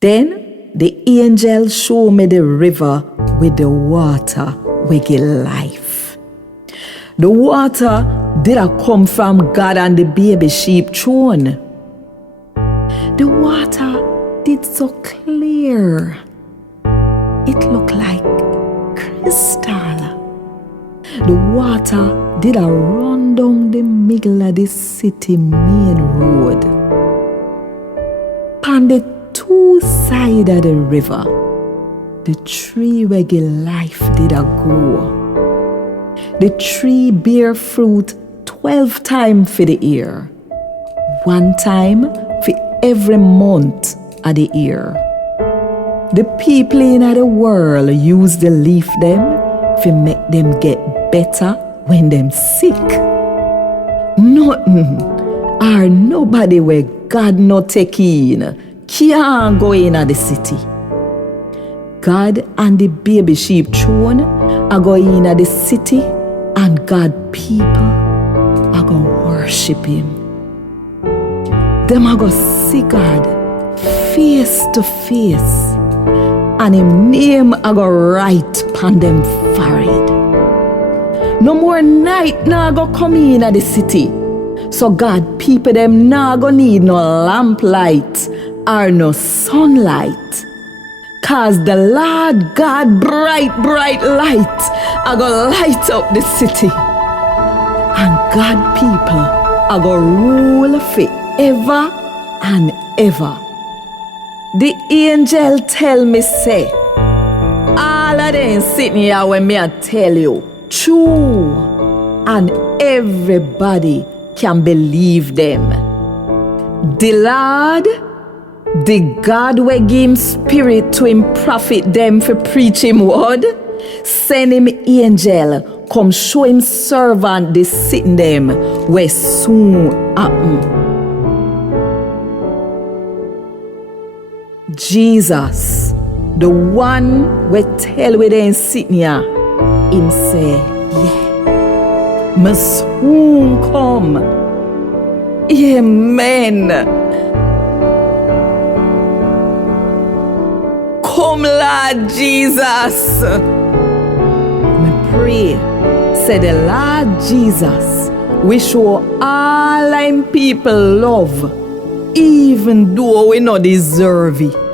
Then the angel showed me the river with the water we give life. The water did come from God and the baby sheep throne. The water did so clear. It looked like crystal. The water did run down the middle of the city main road. On the two sides of the river, the tree where the life did grow. The tree bear fruit 12 times for the year. 1 time for every month of the year. The people in the world use the leaf them to make them get better when them sick. Nothing or nobody where God not take in can't go in the city. God and the baby sheep throne are going in the city, and God people are going to worship him. Them are going to see God face to face, and him name are going to write upon them forehead. No more night now go come in the city. So God people them now go need no lamp light or no sunlight. Cause the Lord God bright light are gonna light up the city. And God people are gonna rule forever and ever. The angel tell me say, all of them sitting here when me I tell you, true, and everybody can believe them. The Lord, the God will give him spirit to him profit them for preach him word, send him angel, come show him servant the sitting them where soon happen. Jesus, the one we tell we then sitting here, him say, yeah, must soon come. Amen. Come, Lord Jesus. Me pray, say the Lord Jesus, we show all them people love, even though we not deserve it.